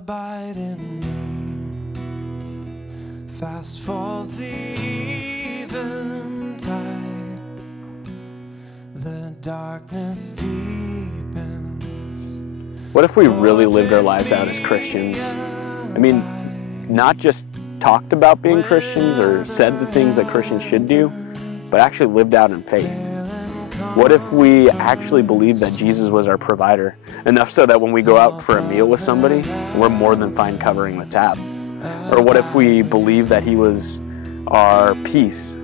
abide in me. Fast falls the eventide, the darkness deepens. What if we really lived our lives out as Christians? I mean, not just talked about being Christians or said the things that Christians should do, but actually lived out in faith. What if we actually believed that Jesus was our provider, enough so that when we go out for a meal with somebody, we're more than fine covering the tab? Or what if we believed that He was our peace,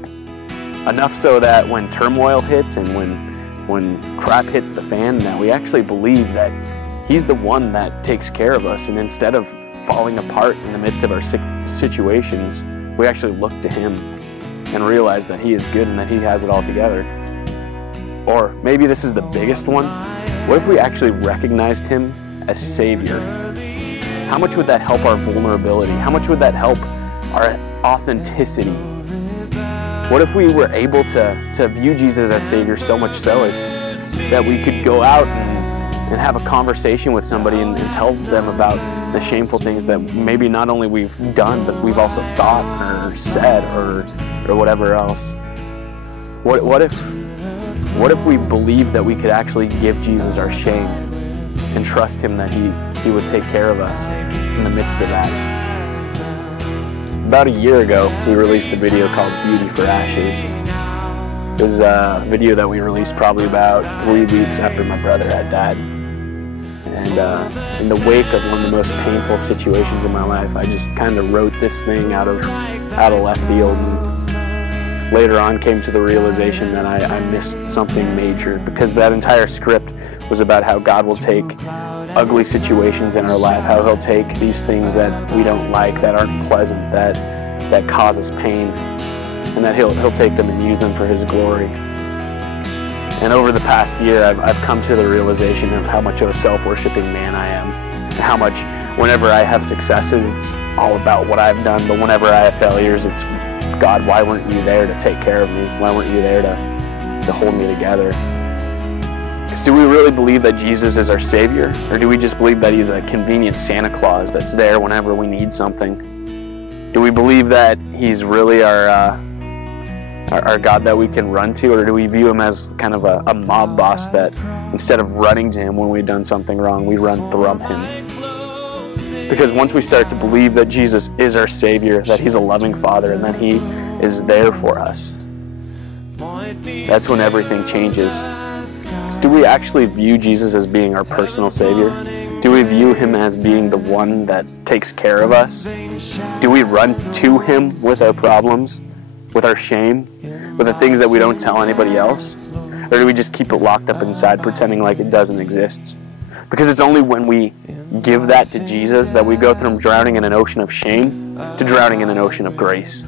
enough so that when turmoil hits and when crap hits the fan, that we actually believe that He's the one that takes care of us, and instead of falling apart in the midst of our situations, we actually look to Him and realize that He is good and that He has it all together. Or maybe this is the biggest one. What if we actually recognized Him as Savior? How much would that help our vulnerability? How much would that help our authenticity? What if we were able to view Jesus as Savior so much so as that we could go out and have a conversation with somebody and tell them about the shameful things that maybe not only we've done, but we've also thought or said or whatever else? What if we believed that we could actually give Jesus our shame and trust Him that He would take care of us in the midst of that? About a year ago, we released a video called Beauty for Ashes. It was a video that we released probably about 3 weeks after my brother had died. And in the wake of one of the most painful situations in my life, I just kind of wrote this thing out of left field. And later on came to the realization that I missed something major, because that entire script was about how God will take ugly situations in our life, how He'll take these things that we don't like, that aren't pleasant, that cause us pain, and that He'll take them and use them for His glory. And over the past year, I've come to the realization of how much of a self-worshiping man I am, and how much whenever I have successes, it's all about what I've done, but whenever I have failures, it's, God, why weren't You there to take care of me? Why weren't You there to hold me together? Because do we really believe that Jesus is our Savior? Or do we just believe that He's a convenient Santa Claus that's there whenever we need something? Do we believe that He's really our God that we can run to? Or do we view Him as kind of a mob boss that instead of running to Him when we've done something wrong, we run from Him? Because once we start to believe that Jesus is our Savior, that He's a loving Father, and that He is there for us, that's when everything changes. Do we actually view Jesus as being our personal Savior? Do we view Him as being the one that takes care of us? Do we run to Him with our problems, with our shame, with the things that we don't tell anybody else? Or do we just keep it locked up inside, pretending like it doesn't exist? Because it's only when we give that to Jesus that we go from drowning in an ocean of shame to drowning in an ocean of grace.